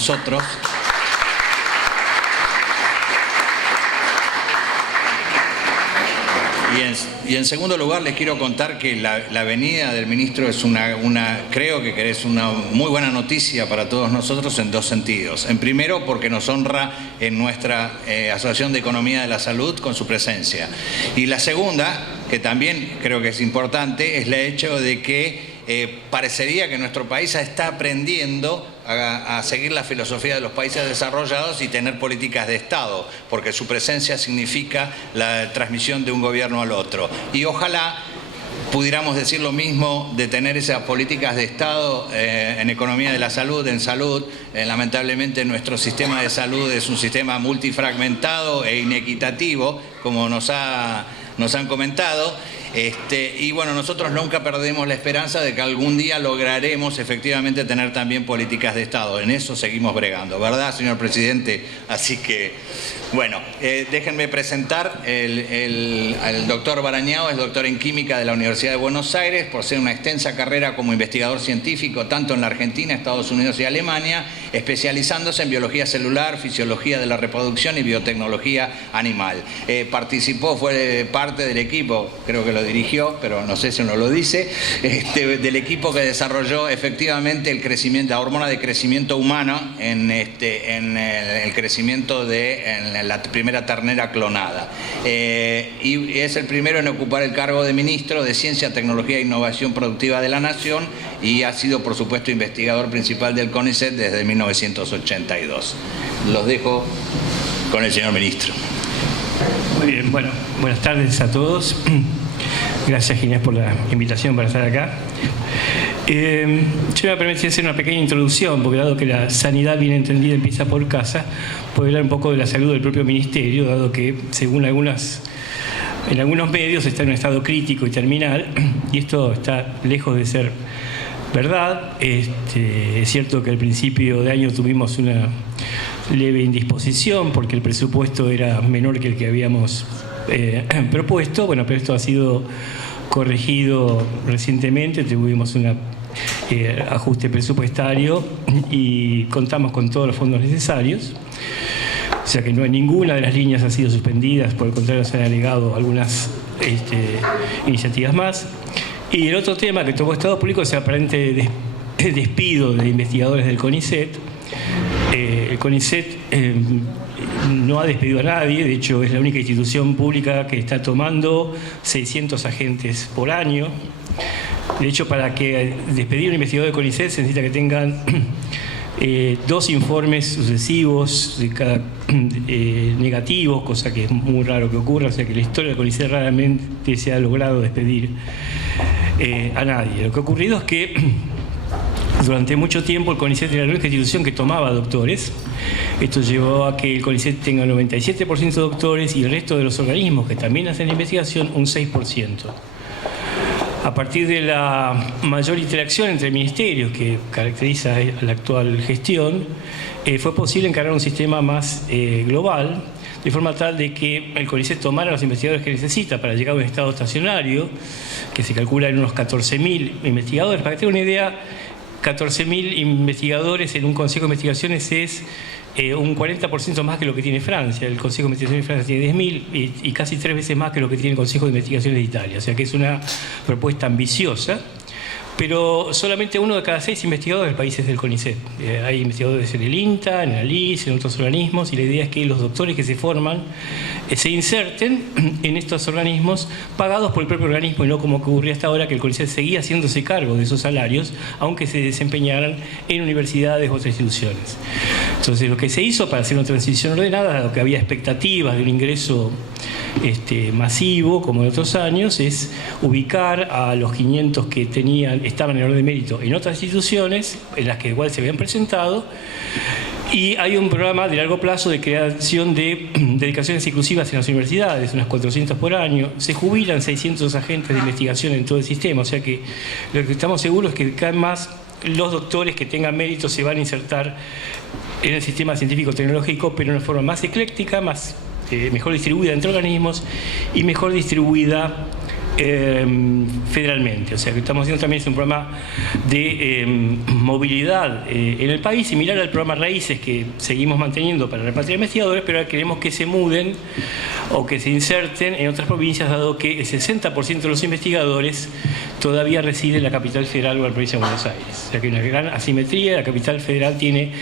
nosotros. Y en segundo lugar, les quiero contar que la venida del ministro es creo que es una muy buena noticia para todos nosotros en dos sentidos. En primero, porque nos honra en nuestra Asociación de Economía de la Salud con su presencia. Y la segunda, que también creo que es importante, es el hecho de que parecería que nuestro país está aprendiendo a seguir la filosofía de los países desarrollados y tener políticas de Estado, porque su presencia significa la transmisión de un gobierno al otro. Y ojalá pudiéramos decir lo mismo de tener esas políticas de Estado en economía de la salud, en salud. Lamentablemente nuestro sistema de salud es un sistema multifragmentado e inequitativo, como nos han comentado. Y bueno, nosotros nunca perdemos la esperanza de que algún día lograremos efectivamente tener también políticas de Estado. En eso seguimos bregando, ¿verdad, señor presidente? Así que, bueno, déjenme presentar al doctor Barañao. Es doctor en Química de la Universidad de Buenos Aires, posee una extensa carrera como investigador científico tanto en la Argentina, Estados Unidos y Alemania, especializándose en biología celular, fisiología de la reproducción y biotecnología animal. Fue parte del equipo, creo que lo dirigió, pero no sé si uno lo dice, del equipo que desarrolló efectivamente la hormona de crecimiento humano en el crecimiento en la primera ternera clonada. Y es el primero en ocupar el cargo de ministro de Ciencia, Tecnología e Innovación Productiva de la Nación y ha sido, por supuesto, investigador principal del CONICET desde 1982. Los dejo con el señor ministro. Muy bien, bueno, buenas tardes a todos. Gracias, Ginés, por la invitación para estar acá. Yo me permití hacer una pequeña introducción, porque dado que la sanidad bien entendida empieza por casa, puedo hablar un poco de la salud del propio ministerio, dado que, según en algunos medios, está en un estado crítico y terminal, y esto está lejos de ser verdad. Es cierto que al principio de año tuvimos una leve indisposición, porque el presupuesto era menor que el que habíamos propuesto, bueno, pero esto ha sido corregido recientemente, tuvimos un ajuste presupuestario y contamos con todos los fondos necesarios, o sea que no hay ninguna de las líneas ha sido suspendidas, por el contrario se han agregado algunas iniciativas más. Y el otro tema que tomó Estado Público es el aparente despido de investigadores del CONICET. El CONICET no ha despedido a nadie, de hecho es la única institución pública que está tomando 600 agentes por año. De hecho, para que despedir a un investigador de CONICET se necesita que tengan 2 informes sucesivos negativos, cosa que es muy raro que ocurra, o sea que en la historia del CONICET raramente se ha logrado despedir a nadie. Lo que ha ocurrido es que durante mucho tiempo el CONICET era la única institución que tomaba doctores. Esto llevó a que el CONICET tenga un 97% de doctores y el resto de los organismos que también hacen la investigación un 6%. A partir de la mayor interacción entre ministerios que caracteriza la actual gestión, fue posible encargar un sistema más global, de forma tal de que el CONICET tomara los investigadores que necesita para llegar a un estado estacionario, que se calcula en unos 14.000 investigadores. Para que tengan una idea, 14.000 investigadores en un Consejo de Investigaciones es un 40% más que lo que tiene Francia. El Consejo de Investigaciones de Francia tiene 10.000 y casi 3 veces más que lo que tiene el Consejo de Investigaciones de Italia. O sea que es una propuesta ambiciosa, pero solamente 1 de cada 6 investigadores del país es del CONICET. Hay investigadores en el INTA, en el ALIS, en otros organismos, y la idea es que los doctores que se forman se inserten en estos organismos pagados por el propio organismo y no como ocurría hasta ahora, que el CONICET seguía haciéndose cargo de esos salarios, aunque se desempeñaran en universidades u otras instituciones. Entonces, lo que se hizo para hacer una transición ordenada, dado que había expectativas de un ingreso masivo, como en otros años, es ubicar a los 500 que estaban en orden de mérito en otras instituciones, en las que igual se habían presentado, y hay un programa de largo plazo de creación de dedicaciones exclusivas en las universidades, unas 400 por año. Se jubilan 600 agentes de investigación en todo el sistema, o sea que lo que estamos seguros es que cada vez más los doctores que tengan mérito se van a insertar en el sistema científico-tecnológico, pero de una forma más ecléctica, mejor distribuida entre organismos y mejor distribuida federalmente. O sea, que estamos haciendo también un programa de movilidad en el país, similar al programa Raíces que seguimos manteniendo para repatriar investigadores, pero ahora queremos que se muden o que se inserten en otras provincias, dado que el 60% de los investigadores todavía reside en la capital federal o en la provincia de Buenos Aires. O sea que hay una gran asimetría. La capital federal tiene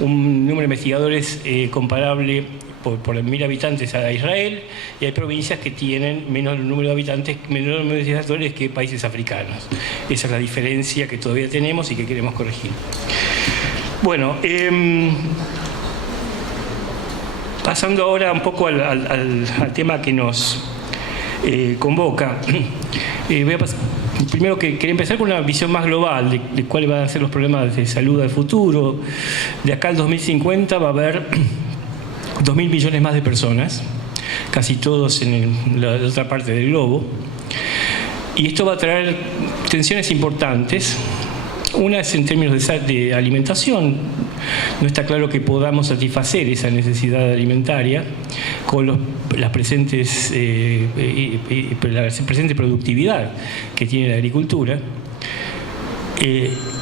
un número de investigadores comparable por 1000 habitantes a Israel, y hay provincias que tienen menor número de habitantes, menor número de investigadores que países africanos. Esa es la diferencia que todavía tenemos y que queremos corregir. Bueno, pasando ahora un poco al tema que nos convoca, voy a pasar. Primero que quería empezar con una visión más global de cuáles van a ser los problemas de salud del futuro. De acá al 2050 va a haber 2.000 millones más de personas, casi todos en la otra parte del globo. Y esto va a traer tensiones importantes. Una es en términos de alimentación. No está claro que podamos satisfacer esa necesidad alimentaria con la presente productividad que tiene la agricultura.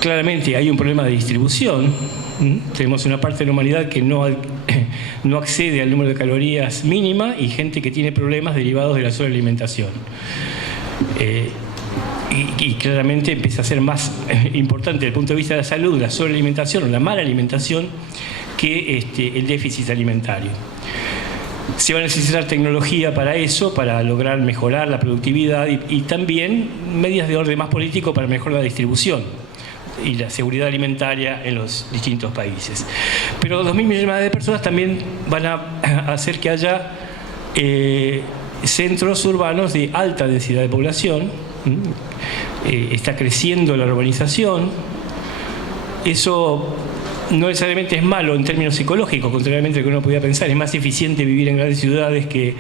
Claramente hay un problema de distribución. Tenemos una parte de la humanidad que no accede al número de calorías mínima y gente que tiene problemas derivados de la sobrealimentación. Y claramente empieza a ser más importante desde el punto de vista de la salud la sobrealimentación o la mala alimentación que el déficit alimentario. Se va a necesitar tecnología para eso, para lograr mejorar la productividad y también medidas de orden más político para mejorar la distribución y la seguridad alimentaria en los distintos países. Pero 2.000 millones más de personas también van a hacer que haya centros urbanos de alta densidad de población. Está creciendo la urbanización. Eso no necesariamente es malo en términos psicológicos, contrariamente a lo que uno podía pensar. Es más eficiente vivir en grandes ciudades que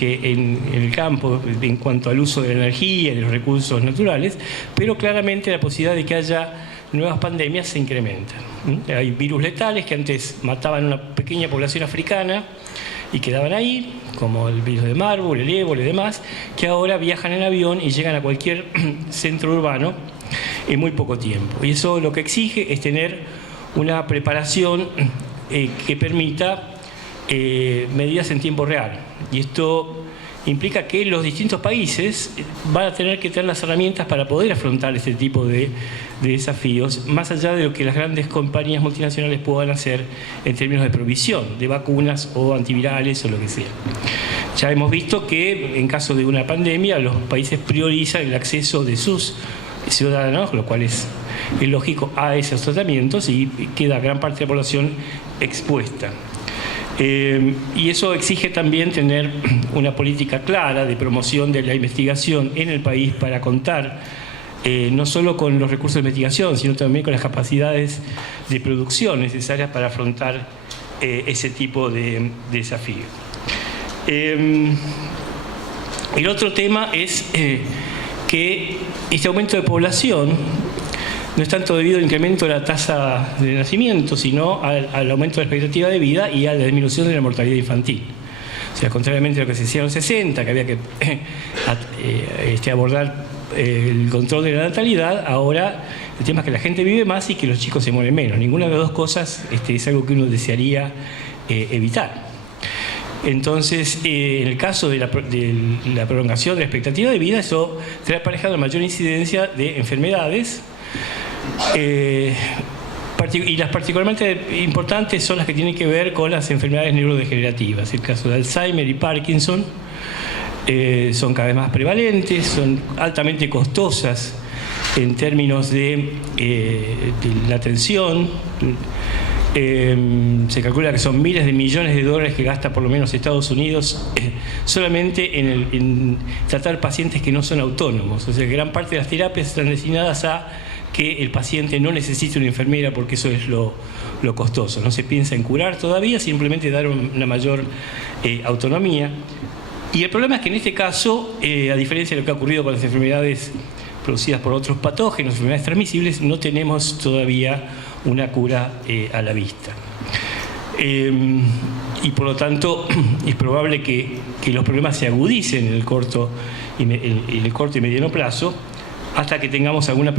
en el campo en cuanto al uso de la energía y de los recursos naturales, pero claramente la posibilidad de que haya nuevas pandemias se incrementa. Hay virus letales que antes mataban a una pequeña población africana y quedaban ahí, como el virus de Marburg, el ébola y demás, que ahora viajan en avión y llegan a cualquier centro urbano en muy poco tiempo. Y eso lo que exige es tener una preparación que permita medidas en tiempo real. Y esto implica que los distintos países van a tener que tener las herramientas para poder afrontar este tipo de desafíos, más allá de lo que las grandes compañías multinacionales puedan hacer en términos de provisión de vacunas o antivirales o lo que sea. Ya hemos visto que en caso de una pandemia los países priorizan el acceso de sus ciudadanos, lo cual es lógico, a esos tratamientos, y queda gran parte de la población expuesta. Y eso exige también tener una política clara de promoción de la investigación en el país para contar no solo con los recursos de investigación, sino también con las capacidades de producción necesarias para afrontar ese tipo de desafío. El otro tema es que este aumento de población no es tanto debido al incremento de la tasa de nacimiento, sino al aumento de la expectativa de vida y a la disminución de la mortalidad infantil. O sea, contrariamente a lo que se decía en los 60, que había que abordar el control de la natalidad, ahora el tema es que la gente vive más y que los chicos se mueren menos. Ninguna de las dos cosas es algo que uno desearía evitar. Entonces, en el caso de la prolongación de la expectativa de vida, eso trae aparejado una mayor incidencia de enfermedades, y las particularmente importantes son las que tienen que ver con las enfermedades neurodegenerativas. El caso de Alzheimer y Parkinson son cada vez más prevalentes, son altamente costosas en términos de la atención. Se calcula que son miles de millones de dólares que gasta por lo menos Estados Unidos solamente en tratar pacientes que no son autónomos. O sea, que gran parte de las terapias están destinadas a que el paciente no necesite una enfermera, porque eso es lo costoso. No se piensa en curar todavía, simplemente dar una mayor autonomía. Y el problema es que en este caso, a diferencia de lo que ha ocurrido con las enfermedades producidas por otros patógenos, enfermedades transmisibles, no tenemos todavía una cura a la vista. y por lo tanto es probable que los problemas se agudicen en el corto y mediano plazo, hasta que tengamos alguna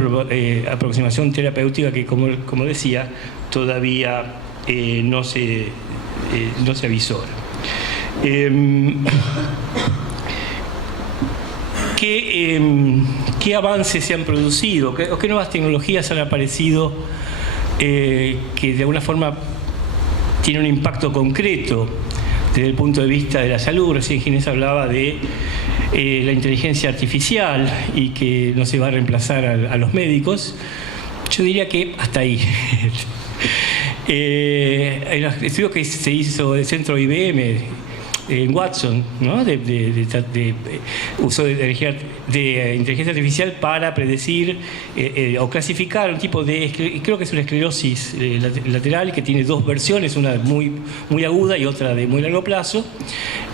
aproximación terapéutica que, como decía, todavía no se avisora. ¿Qué avances se han producido? ¿Qué nuevas tecnologías han aparecido que de alguna forma tienen un impacto concreto desde el punto de vista de la salud? Recién Ginés hablaba de la inteligencia artificial y que no se va a reemplazar a los médicos. Yo diría que hasta ahí. El estudio que se hizo del centro IBM en Watson, ¿no? de uso de inteligencia artificial para predecir o clasificar un tipo de, creo que es una esclerosis lateral que tiene dos versiones, una muy aguda y otra de muy largo plazo,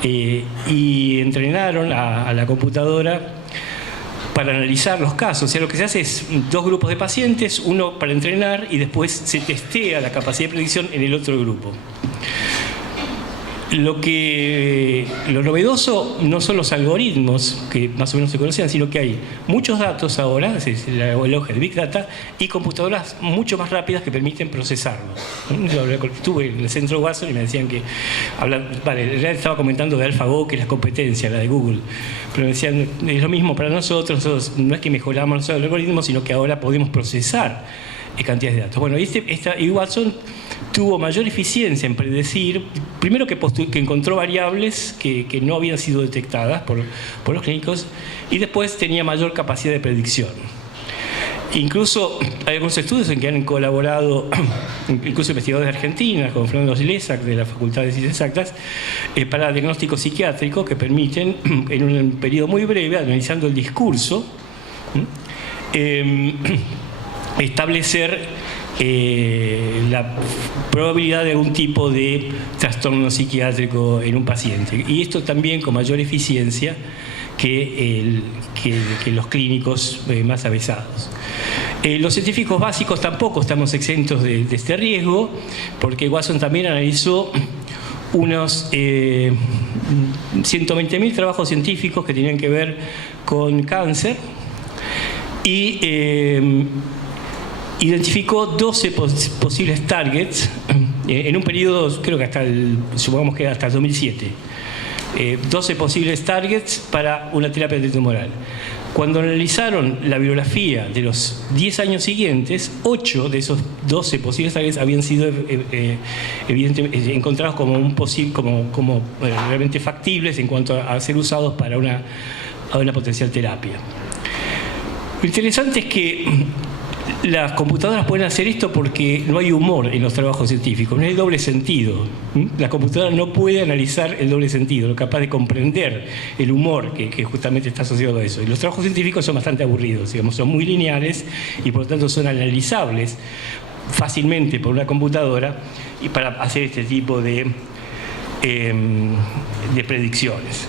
y entrenaron a la computadora para analizar los casos. O sea, lo que se hace es dos grupos de pacientes, uno para entrenar y después se testea la capacidad de predicción en el otro grupo. Lo novedoso no son los algoritmos que más o menos se conocían, sino que hay muchos datos ahora, es el auge de Big Data, y computadoras mucho más rápidas que permiten procesarlos. Yo estuve en el centro Watson y me decían que, en realidad estaba comentando de AlphaGo, que es la competencia, la de Google, pero me decían, es lo mismo para nosotros no es que mejoramos los algoritmos, sino que ahora podemos procesar cantidades de datos. Bueno, y Watson tuvo mayor eficiencia en predecir, primero que encontró variables que no habían sido detectadas por los clínicos, y después tenía mayor capacidad de predicción. Incluso hay algunos estudios en que han colaborado incluso investigadores de Argentina, como Fernando Lesac de la Facultad de Ciencias Exactas, para diagnóstico psiquiátrico, que permiten en un periodo muy breve, analizando el discurso, establecer la probabilidad de algún tipo de trastorno psiquiátrico en un paciente. Y esto también con mayor eficiencia que los clínicos más avesados. Los científicos básicos tampoco estamos exentos de este riesgo, porque Watson también analizó unos 120.000 trabajos científicos que tenían que ver con cáncer y identificó 12 posibles targets en un periodo, creo que supongamos que hasta el 2007. 12 posibles targets para una terapia antitumoral. Cuando analizaron la bibliografía de los 10 años siguientes, 8 de esos 12 posibles targets habían sido evidentemente encontrados como realmente factibles en cuanto a ser usados para una potencial terapia. Lo interesante es que las computadoras pueden hacer esto porque no hay humor en los trabajos científicos, no hay doble sentido. La computadora no puede analizar el doble sentido, no es capaz de comprender el humor que justamente está asociado a eso. Y los trabajos científicos son bastante aburridos, digamos, son muy lineales y por lo tanto son analizables fácilmente por una computadora y para hacer este tipo de predicciones.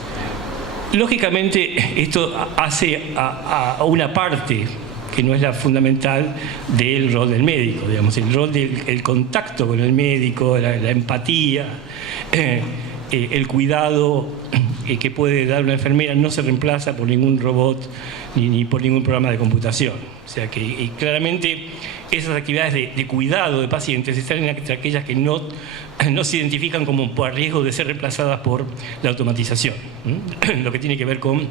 Lógicamente, esto hace a una parte que no es la fundamental del rol del médico, digamos, el rol del contacto con el médico, la empatía, el cuidado que puede dar una enfermera no se reemplaza por ningún robot ni por ningún programa de computación. O sea que claramente esas actividades de cuidado de pacientes están entre aquellas que no se identifican como por riesgo de ser reemplazadas por la automatización. Lo que tiene que ver con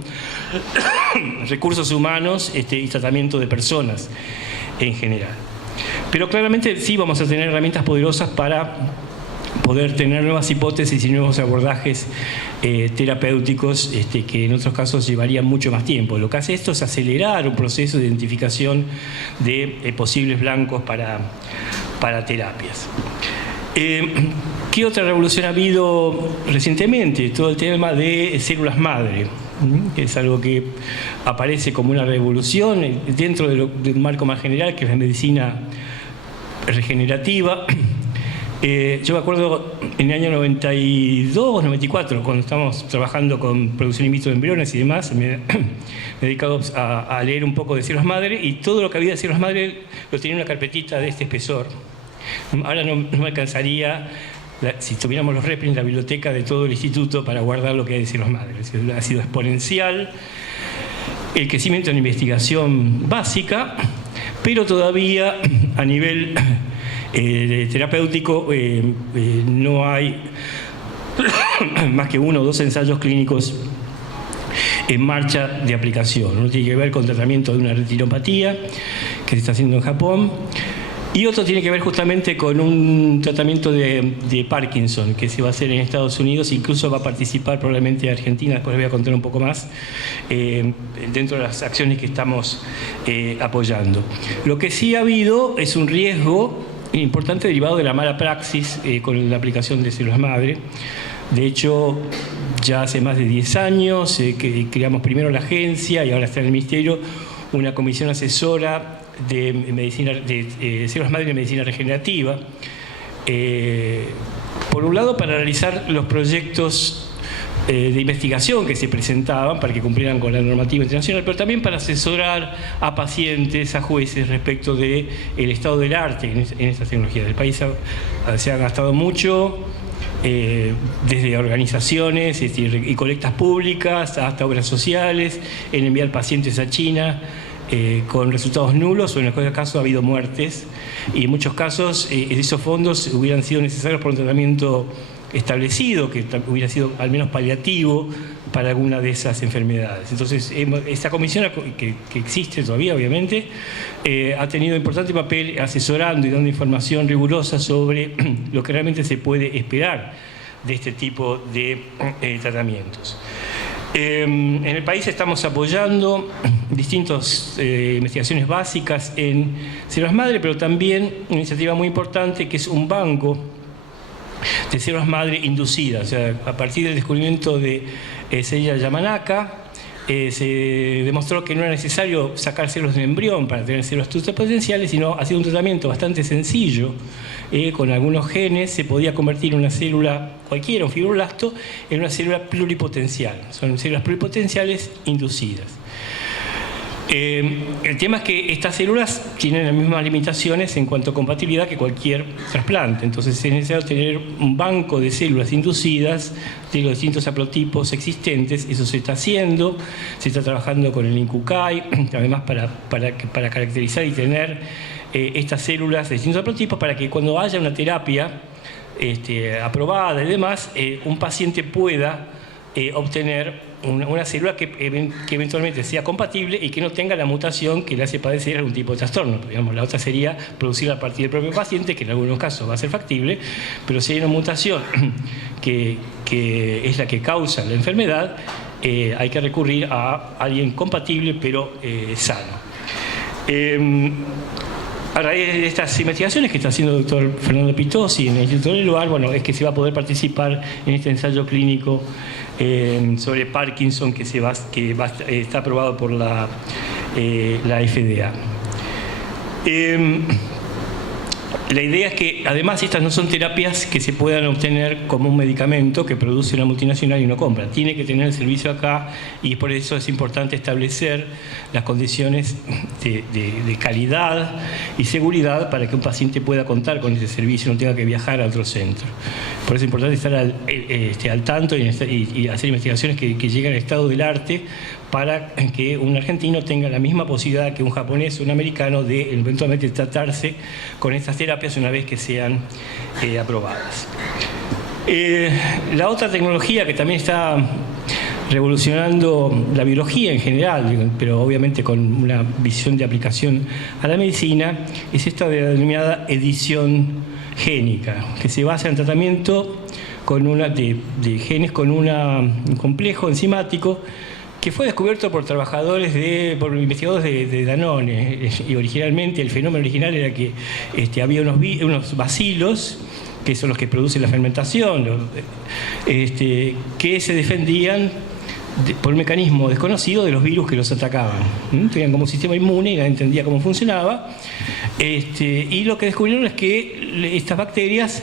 recursos humanos y tratamiento de personas en general. Pero claramente sí vamos a tener herramientas poderosas para poder tener nuevas hipótesis y nuevos abordajes terapéuticos que en otros casos llevarían mucho más tiempo. Lo que hace esto es acelerar un proceso de identificación de posibles blancos para terapias. ¿Qué otra revolución ha habido recientemente? Todo el tema de células madre, que es algo que aparece como una revolución dentro de un marco más general, que es la medicina regenerativa. Yo me acuerdo en el año 92, 94, cuando estábamos trabajando con producción in vitro de embriones y demás, me he dedicado a leer un poco de células madre, y todo lo que había de células madre lo tenía en una carpetita de este espesor. Ahora no me alcanzaría si tuviéramos los reprints, la biblioteca de todo el instituto para guardar lo que hay de Células Madre. Ha sido exponencial el crecimiento en investigación básica, pero todavía a nivel terapéutico no hay más que 1 o 2 ensayos clínicos en marcha de aplicación. Uno tiene que ver con tratamiento de una retinopatía que se está haciendo en Japón, y otro tiene que ver justamente con un tratamiento de Parkinson que se va a hacer en Estados Unidos, incluso va a participar probablemente Argentina, después les voy a contar un poco más, dentro de las acciones que estamos apoyando. Lo que sí ha habido es un riesgo importante derivado de la mala praxis con la aplicación de células madre. De hecho, ya hace más de 10 años que creamos primero la agencia y ahora está en el Ministerio una comisión asesora de medicina de células madre de medicina regenerativa. Por un lado, para analizar los proyectos de investigación que se presentaban para que cumplieran con la normativa internacional, pero también para asesorar a pacientes, a jueces respecto del estado del arte en estas tecnologías. El país se ha gastado mucho, desde organizaciones y colectas públicas hasta obras sociales, en enviar pacientes a China con resultados nulos, o en algunos casos ha habido muertes, y en muchos casos esos fondos hubieran sido necesarios por un tratamiento establecido, que hubiera sido al menos paliativo para alguna de esas enfermedades. Entonces, esta comisión, que existe todavía, obviamente, ha tenido importante papel asesorando y dando información rigurosa sobre lo que realmente se puede esperar de este tipo de tratamientos. En el país estamos apoyando distintas investigaciones básicas en células madre, pero también una iniciativa muy importante que es un banco de células madre inducidas. O sea, a partir del descubrimiento de Seiya Yamanaka, se demostró que no era necesario sacar células del embrión para tener células pluripotenciales, sino ha sido un tratamiento bastante sencillo. Con algunos genes se podía convertir una célula cualquiera, un fibroblasto, en una célula pluripotencial. Son células pluripotenciales inducidas. El tema es que estas células tienen las mismas limitaciones en cuanto a compatibilidad que cualquier trasplante. Entonces es necesario tener un banco de células inducidas de los distintos haplotipos existentes. Eso se está haciendo, se está trabajando con el INCUCAI, además para caracterizar y tener estas células de distintos haplotipos, para que cuando haya una terapia aprobada y demás, un paciente pueda obtener una célula que eventualmente sea compatible y que no tenga la mutación que le hace padecer algún tipo de trastorno. Digamos, la otra sería producirla a partir del propio paciente, que en algunos casos va a ser factible, pero si hay una mutación que es la que causa la enfermedad, hay que recurrir a alguien compatible pero sano. A raíz de estas investigaciones que está haciendo el doctor Fernando Pitozzi en el Instituto del Lugar, bueno, es que se va a poder participar en este ensayo clínico sobre Parkinson que está aprobado por la FDA. La idea es que, además, estas no son terapias que se puedan obtener como un medicamento que produce una multinacional y uno compra. Tiene que tener el servicio acá, y por eso es importante establecer las condiciones de calidad y seguridad para que un paciente pueda contar con ese servicio y no tenga que viajar a otro centro. Por eso es importante estar al tanto y hacer investigaciones que lleguen al estado del arte, para que un argentino tenga la misma posibilidad que un japonés o un americano de eventualmente tratarse con estas terapias una vez que sean aprobadas. La otra tecnología que también está revolucionando la biología en general, pero obviamente con una visión de aplicación a la medicina, es esta denominada edición génica, que se basa en tratamiento de genes con un complejo enzimático que fue descubierto por por investigadores de Danone, y originalmente el fenómeno original era que había unos bacilos, que son los que producen la fermentación, que se defendían por un mecanismo desconocido de los virus que los atacaban. Tenían como un sistema inmune y nadie entendía cómo funcionaba, y lo que descubrieron es que estas bacterias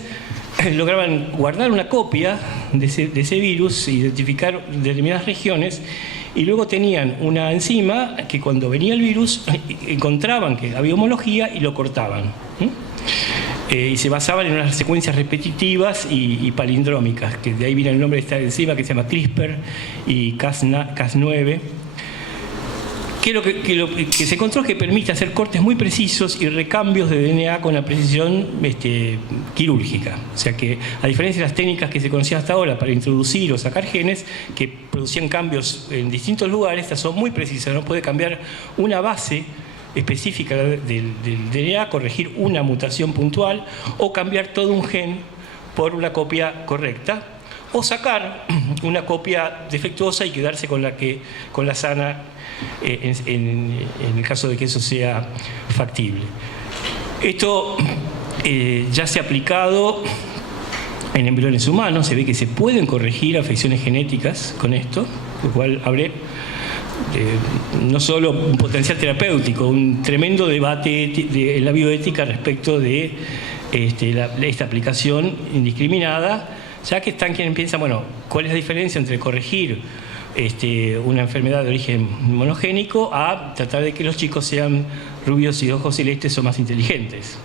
lograban guardar una copia de ese virus, identificar determinadas regiones, y luego tenían una enzima que cuando venía el virus encontraban que había homología y lo cortaban. y se basaban en unas secuencias repetitivas y palindrómicas, que de ahí viene el nombre de esta enzima que se llama CRISPR y Cas9. Lo que se encontró es que permite hacer cortes muy precisos y recambios de DNA con la precisión quirúrgica. O sea que, a diferencia de las técnicas que se conocían hasta ahora para introducir o sacar genes que producían cambios en distintos lugares, estas son muy precisas. No puede cambiar una base específica del DNA, corregir una mutación puntual o cambiar todo un gen por una copia correcta, o sacar una copia defectuosa y quedarse con la sana en el caso de que eso sea factible. Esto ya se ha aplicado en embriones humanos. Se ve que se pueden corregir afecciones genéticas con esto, lo cual abre no solo un potencial terapéutico, un tremendo debate en la bioética respecto de esta aplicación indiscriminada, ya que están quienes piensan, bueno, ¿cuál es la diferencia entre corregir una enfermedad de origen monogénico a tratar de que los chicos sean rubios y de ojos celestes o más inteligentes?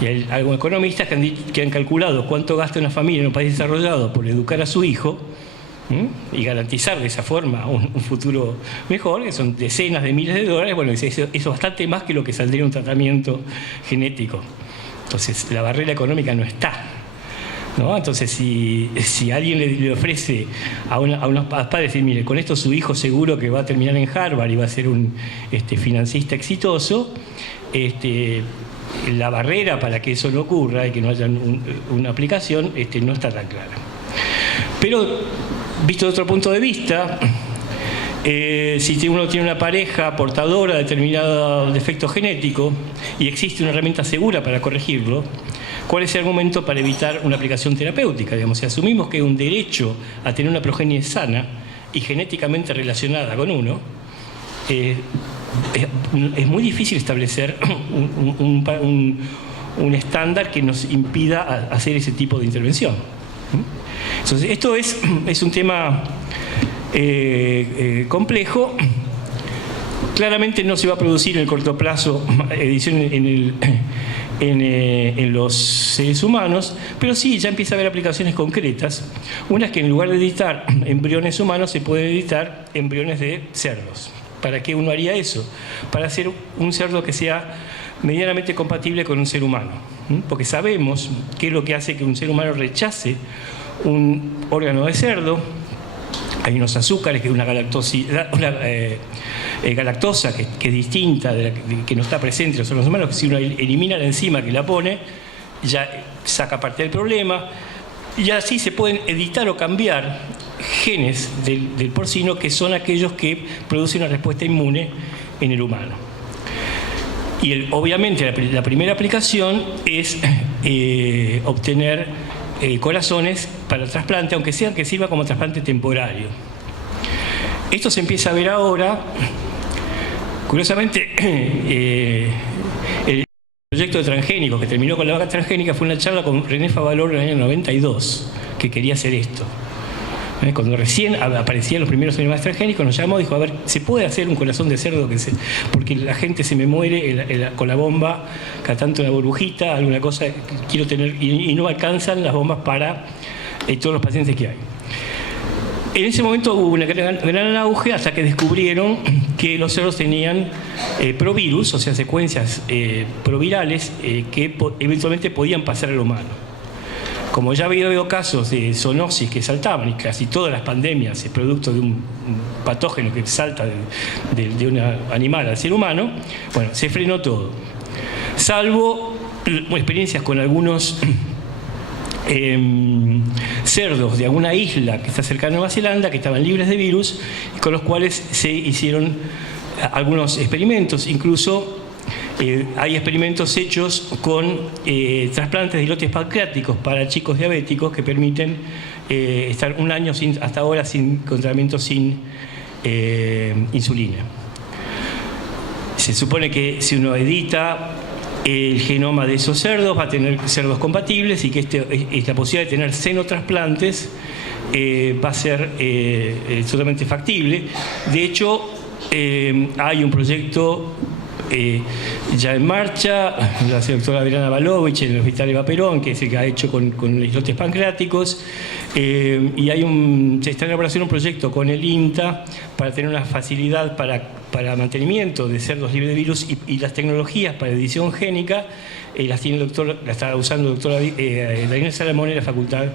Y hay algunos economistas que han calculado cuánto gasta una familia en un país desarrollado por educar a su hijo y garantizar de esa forma un futuro mejor, que son decenas de miles de dólares. Bueno, eso es bastante más que lo que saldría un tratamiento genético. Entonces, la barrera económica no está, ¿no? Entonces, si alguien le ofrece a unos padres decir, mire, con esto su hijo seguro que va a terminar en Harvard y va a ser un financista exitoso, la barrera para que eso no ocurra y que no haya una aplicación no está tan clara. Pero, visto de otro punto de vista, si uno tiene una pareja portadora de determinado defecto genético y existe una herramienta segura para corregirlo, ¿cuál es el argumento para evitar una aplicación terapéutica? Digamos, si asumimos que hay un derecho a tener una progenie sana y genéticamente relacionada con uno, es muy difícil establecer un estándar que nos impida hacer ese tipo de intervención. Entonces, esto es un tema complejo. Claramente no se va a producir en el corto plazo edición en los seres humanos, pero sí ya empieza a haber aplicaciones concretas. Una es que en lugar de editar embriones humanos se pueden editar embriones de cerdos. ¿Para qué uno haría eso? Para hacer un cerdo que sea medianamente compatible con un ser humano. Porque sabemos qué es lo que hace que un ser humano rechace un órgano de cerdo. Hay unos azúcares, que es una galactosa que es distinta, que no está presente en los órganos humanos, que si uno elimina la enzima que la pone, ya saca parte del problema. Y así se pueden editar o cambiar genes del porcino, que son aquellos que producen una respuesta inmune en el humano. Y obviamente la primera aplicación es obtener corazones para trasplante, aunque sea que sirva como trasplante temporario. Esto se empieza a ver ahora. Curiosamente, el proyecto de transgénicos que terminó con la vaca transgénica fue una charla con René Favaloro en el año 92, que quería hacer esto. Cuando recién aparecían los primeros animales transgénicos, nos llamó y dijo, a ver, ¿se puede hacer un corazón de cerdo? Porque la gente se me muere con la bomba, cada tanto una burbujita, alguna cosa, quiero tener, y no alcanzan las bombas para todos los pacientes que hay. En ese momento hubo un gran auge hasta que descubrieron que los cerdos tenían provirus, o sea, secuencias provirales que eventualmente podían pasar al humano. Como ya había habido casos de zoonosis que saltaban, y casi todas las pandemias es producto de un patógeno que salta de un animal al ser humano, bueno, se frenó todo. Salvo experiencias con algunos cerdos de alguna isla que está cercana a Nueva Zelanda, que estaban libres de virus, y con los cuales se hicieron algunos experimentos. Incluso hay experimentos hechos con trasplantes de islotes pancreáticos para chicos diabéticos que permiten estar un año hasta ahora con tratamiento sin insulina. Se supone que si uno edita el genoma de esos cerdos, va a tener cerdos compatibles, y que esta posibilidad de tener xenotrasplantes va a ser totalmente factible. De hecho, hay un proyecto ya en marcha, la doctora Adriana Balovich en el Hospital Eva Perón, que es el que ha hecho con los islotes pancreáticos, y se está en elaboración un proyecto con el INTA para tener una facilidad para mantenimiento de cerdos libres de virus y las tecnologías para edición génica. Las está usando el doctor Daniel Salamón en la Facultad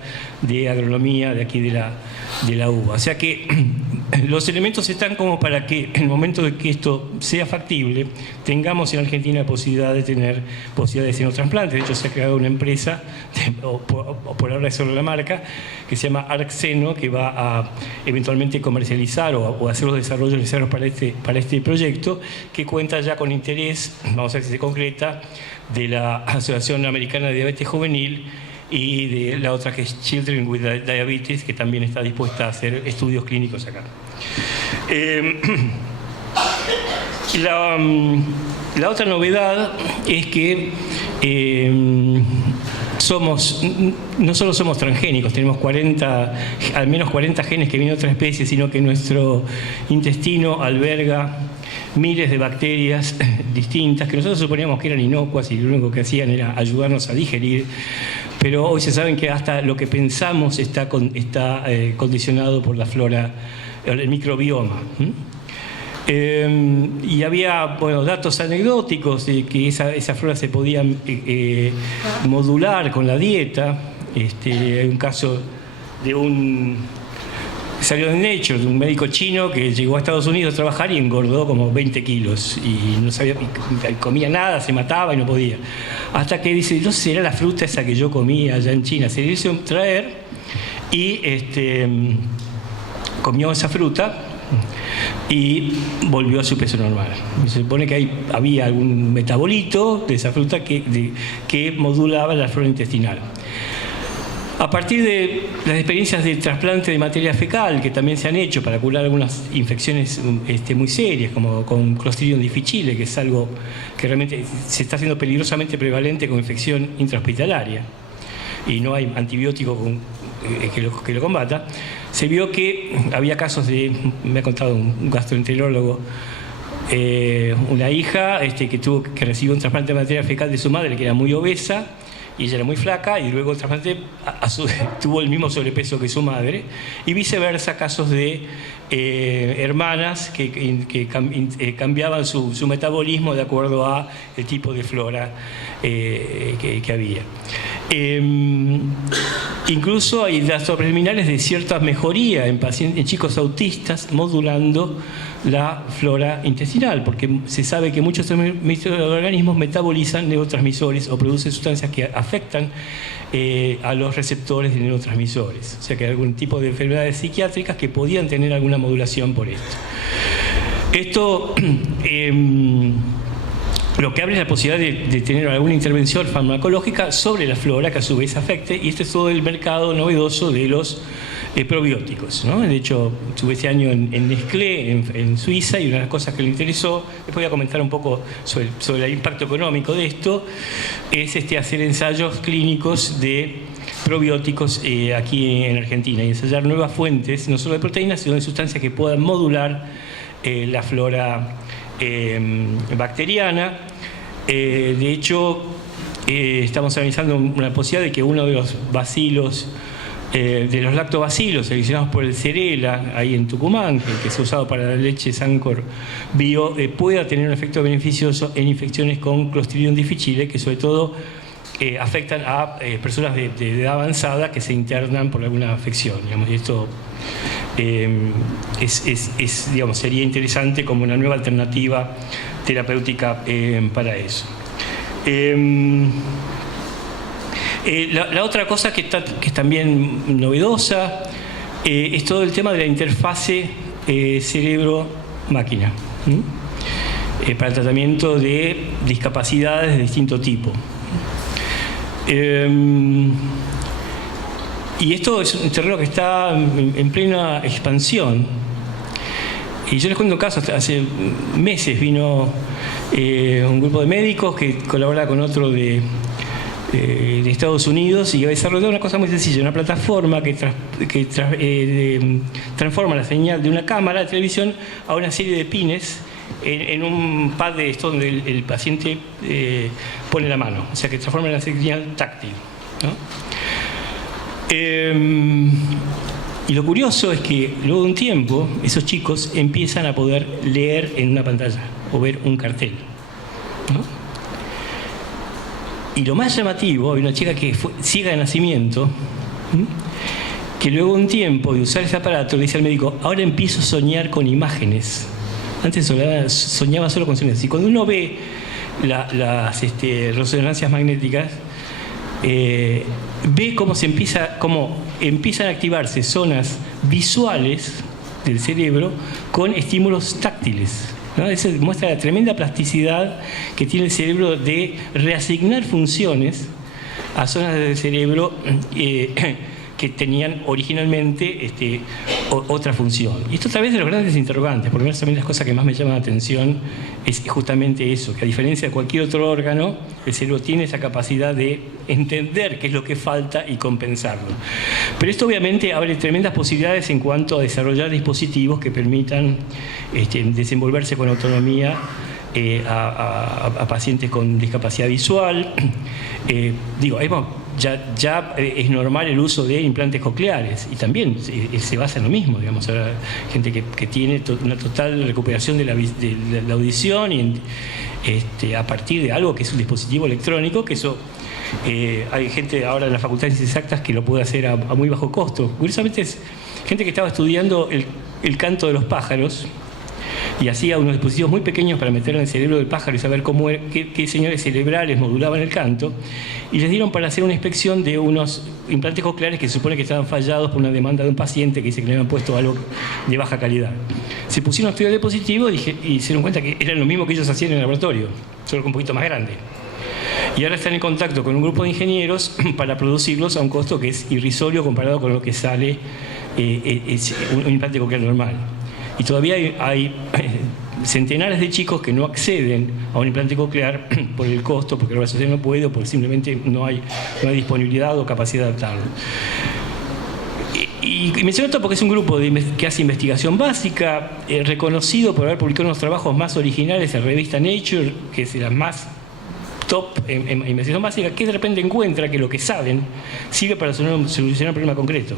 de Agronomía de aquí de la UBA. O sea que los elementos están como para que en el momento de que esto sea factible, tengamos en Argentina la posibilidad de tener posibilidades de xenotransplante. De hecho, se ha creado una empresa, por ahora es solo la marca, que se llama ArcXeno, que va a eventualmente comercializar o hacer los desarrollos necesarios para este proyecto, que cuenta ya con interés, vamos a ver si se concreta, de la Asociación Americana de Diabetes Juvenil y de la otra que es Children with Diabetes, que también está dispuesta a hacer estudios clínicos acá. La otra novedad es que no solo somos transgénicos, tenemos al menos 40 genes que vienen de otra especie, sino que nuestro intestino alberga miles de bacterias distintas que nosotros suponíamos que eran inocuas y lo único que hacían era ayudarnos a digerir, pero hoy se saben que hasta lo que pensamos está condicionado por la flora, el microbioma. Y había datos anecdóticos de que esa flora se podía modular con la dieta. Hay un caso de salió en Nature, de un médico chino que llegó a Estados Unidos a trabajar y engordó como 20 kilos y no sabía, comía nada, se mataba y no podía. Hasta que dice, no sé si era la fruta esa que yo comía allá en China, se le hizo traer y comió esa fruta y volvió a su peso normal. Se supone que había algún metabolito de esa fruta que modulaba la flora intestinal. A partir de las experiencias de trasplante de materia fecal que también se han hecho para curar algunas infecciones muy serias, como con Clostridium difficile, que es algo que realmente se está haciendo peligrosamente prevalente con infección intrahospitalaria, y no hay antibiótico que lo combata, se vio que había casos me ha contado un gastroenterólogo, una hija que recibió un trasplante de materia fecal de su madre, que era muy obesa, y ella era muy flaca, y luego el trasplante tuvo el mismo sobrepeso que su madre, y viceversa, casos de hermanas que cambiaban su metabolismo de acuerdo a el tipo de flora que había. Incluso hay datos preliminares de cierta mejoría en chicos autistas modulando la flora intestinal, porque se sabe que muchos microorganismos metabolizan neurotransmisores o producen sustancias que afectan a los receptores de neurotransmisores. O sea que hay algún tipo de enfermedades psiquiátricas que podían tener alguna modulación por esto. Esto lo que abre es la posibilidad de tener alguna intervención farmacológica sobre la flora que a su vez afecte, y este es todo el mercado novedoso de los probióticos, ¿no? De hecho, estuve este año en Nestlé, en Suiza, y una de las cosas que le interesó, después voy a comentar un poco sobre el impacto económico de esto, es hacer ensayos clínicos de probióticos aquí en Argentina y ensayar nuevas fuentes, no solo de proteínas, sino de sustancias que puedan modular la flora bacteriana. De hecho, estamos analizando una posibilidad de que uno de los bacilos, de los lactobacilos seleccionados por el Cerela, ahí en Tucumán, que se ha usado para la leche Sancor Bio, pueda tener un efecto beneficioso en infecciones con Clostridium difficile, que sobre todo afectan a personas de edad avanzada que se internan por alguna afección, digamos, y esto digamos, sería interesante como una nueva alternativa terapéutica para eso. La otra cosa que es también novedosa es todo el tema de la interfase cerebro-máquina para el tratamiento de discapacidades de distinto tipo. Y esto es un terreno que está en plena expansión. Y yo les cuento un caso. Hace meses vino un grupo de médicos que colabora con otro de Estados Unidos y ha desarrollado una cosa muy sencilla, una plataforma que transforma la señal de una cámara de televisión a una serie de pines en un pad de esto donde el paciente pone la mano, o sea que transforma en la señal táctil, ¿no? Y lo curioso es que luego de un tiempo esos chicos empiezan a poder leer en una pantalla o ver un cartel, ¿no? Y lo más llamativo, hay una chica que fue ciega de nacimiento, que luego de un tiempo de usar ese aparato le dice al médico: ahora empiezo a soñar con imágenes. Antes soñaba solo con sonidos. Y cuando uno ve las resonancias magnéticas, ve cómo empiezan a activarse zonas visuales del cerebro con estímulos táctiles, ¿no? Eso muestra la tremenda plasticidad que tiene el cerebro de reasignar funciones a zonas del cerebro que tenían originalmente otra función. Y esto a través de los grandes interrogantes, porque también las cosas que más me llaman la atención es justamente eso, que a diferencia de cualquier otro órgano, el cerebro tiene esa capacidad de entender qué es lo que falta y compensarlo. Pero esto obviamente abre tremendas posibilidades en cuanto a desarrollar dispositivos que permitan desenvolverse con autonomía a pacientes con discapacidad visual. Ya es normal el uso de implantes cocleares y también se basa en lo mismo, digamos. Ahora, gente que tiene una total recuperación de la audición y a partir de algo que es un dispositivo electrónico, que eso hay gente ahora en las facultades exactas que lo puede hacer a muy bajo costo. Curiosamente es gente que estaba estudiando el canto de los pájaros y hacía unos dispositivos muy pequeños para meter en el cerebro del pájaro y saber qué señales cerebrales modulaban el canto, y les dieron para hacer una inspección de unos implantes cocleares que se supone que estaban fallados por una demanda de un paciente que dice que le habían puesto algo de baja calidad. Se pusieron a estudiar el dispositivo y se dieron cuenta que era lo mismo que ellos hacían en el laboratorio, solo que un poquito más grande. Y ahora están en contacto con un grupo de ingenieros para producirlos a un costo que es irrisorio comparado con lo que sale un implante coclear normal. Y todavía hay centenares de chicos que no acceden a un implante coclear por el costo, porque la organización no puede o porque simplemente no hay disponibilidad o capacidad de adaptarlo. Y menciono esto porque es un grupo que hace investigación básica, reconocido por haber publicado unos trabajos más originales en la revista Nature, que es de las más top en investigación básica, que de repente encuentra que lo que saben sirve para solucionar un problema concreto.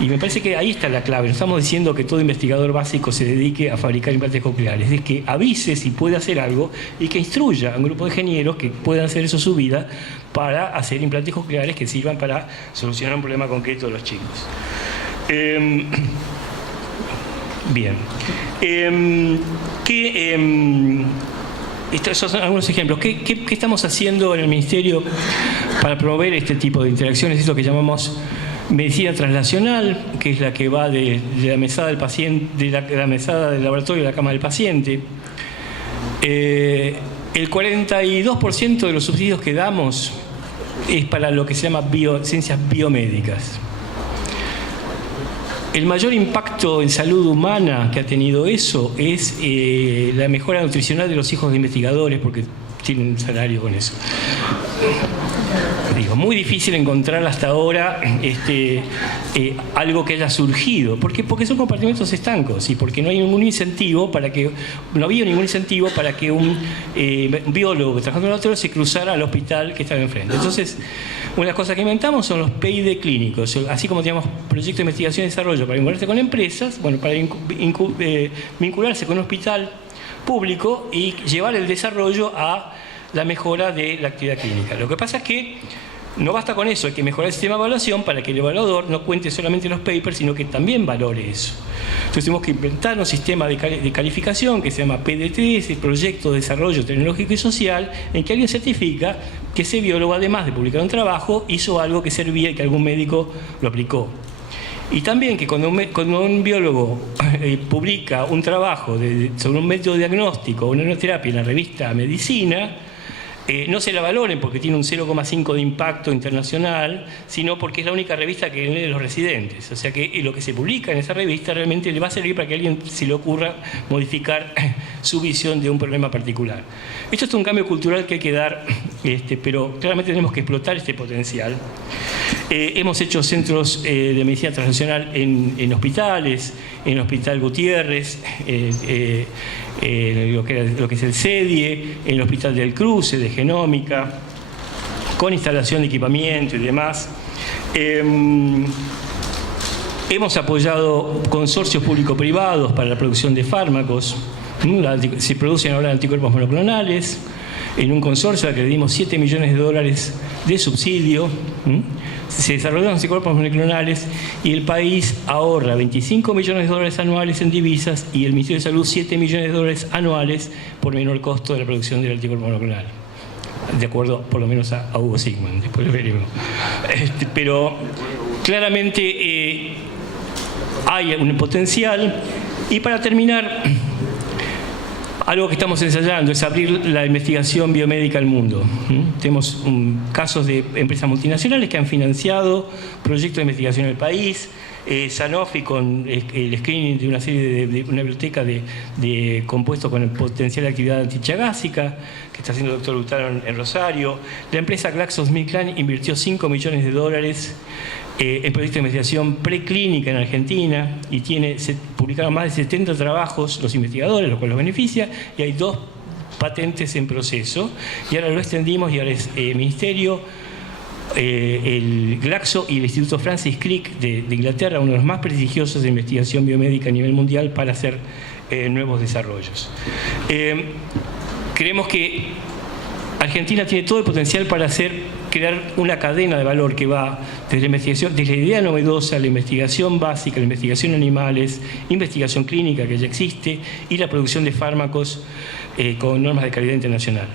Y me parece que ahí está la clave. No estamos diciendo que todo investigador básico se dedique a fabricar implantes cocleares, es que avise si puede hacer algo y que instruya a un grupo de ingenieros que puedan hacer eso su vida para hacer implantes cocleares que sirvan para solucionar un problema concreto de los chicos. Bien. Estos son algunos ejemplos. ¿Qué estamos haciendo en el Ministerio para promover este tipo de interacciones? Esto que llamamos medicina translacional, que es la que va de la mesada del paciente, de la mesada del laboratorio a la cama del paciente. El 42% de los subsidios que damos es para lo que se llama ciencias biomédicas. El mayor impacto en salud humana que ha tenido eso es la mejora nutricional de los hijos de investigadores, porque tienen un salario con eso. Muy difícil encontrar hasta ahora algo que haya surgido. ¿Por qué? Porque son compartimentos estancos y porque no había ningún incentivo para que un biólogo trabajando en el laboratorio se cruzara al hospital que estaba enfrente. Entonces, una de las cosas que inventamos son los PID clínicos. Así como teníamos proyectos de investigación y desarrollo para vincularse con empresas, para vincularse con un hospital público y llevar el desarrollo a la mejora de la actividad clínica. Lo que pasa es que no basta con eso, hay que mejorar el sistema de evaluación para que el evaluador no cuente solamente los papers, sino que también valore eso. Entonces tenemos que inventar un sistema de calificación que se llama PDT, ese Proyecto de Desarrollo Tecnológico y Social, en que alguien certifica que ese biólogo, además de publicar un trabajo, hizo algo que servía y que algún médico lo aplicó. Y también que cuando un biólogo publica un trabajo sobre un método diagnóstico o una terapia en la revista Medicina, no se la valoren porque tiene un 0,5 de impacto internacional, sino porque es la única revista que lee los residentes. O sea que lo que se publica en esa revista realmente le va a servir para que a alguien se le ocurra modificar su visión de un problema particular. Esto es un cambio cultural que hay que dar, pero claramente tenemos que explotar este potencial. Hemos hecho centros de medicina transnacional en hospitales, en el Hospital Gutiérrez, lo que es el CEDIE, en el Hospital del Cruce, de genómica, con instalación de equipamiento y demás. Hemos apoyado consorcios público-privados para la producción de fármacos. Se producen ahora anticuerpos monoclonales. En un consorcio al que le dimos $7 millones de subsidio. Se desarrollaron anticuerpos monoclonales y el país ahorra $25 millones anuales en divisas y el Ministerio de Salud $7 millones anuales por menor costo de la producción del anticuerpo monoclonal. De acuerdo, por lo menos, a Hugo Sigman. Después lo veremos. Pero claramente hay un potencial. Y para terminar, algo que estamos ensayando es abrir la investigación biomédica al mundo. Tenemos casos de empresas multinacionales que han financiado proyectos de investigación en el país. Sanofi con el screening de una serie de una biblioteca de compuestos con el potencial de actividad antichagásica que está haciendo el doctor Lutaro en Rosario. La empresa GlaxoSmithKline invirtió $5 millones en proyectos de investigación preclínica en Argentina y publicaron más de 70 trabajos los investigadores, lo cual los beneficia, y hay 2 patentes en proceso. Y ahora lo extendimos y ahora es Ministerio, el Glaxo y el Instituto Francis Crick de Inglaterra, uno de los más prestigiosos de investigación biomédica a nivel mundial para hacer nuevos desarrollos. Creemos que Argentina tiene todo el potencial para crear una cadena de valor que va desde la investigación, desde la idea novedosa, la investigación básica, la investigación en animales, investigación clínica que ya existe y la producción de fármacos con normas de calidad internacional.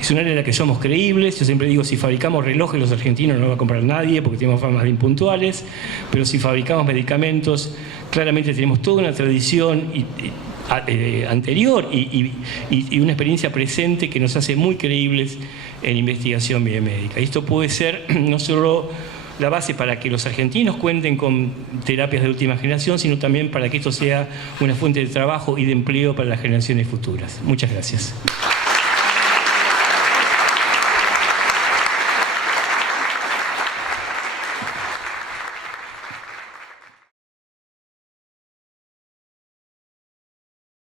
Es un área en la que somos creíbles. Yo siempre digo, si fabricamos relojes los argentinos no lo va a comprar nadie porque tenemos famas de impuntuales, pero si fabricamos medicamentos, claramente tenemos toda una tradición anterior y una experiencia presente que nos hace muy creíbles en investigación biomédica. Y esto puede ser no solo la base para que los argentinos cuenten con terapias de última generación, sino también para que esto sea una fuente de trabajo y de empleo para las generaciones futuras. Muchas gracias.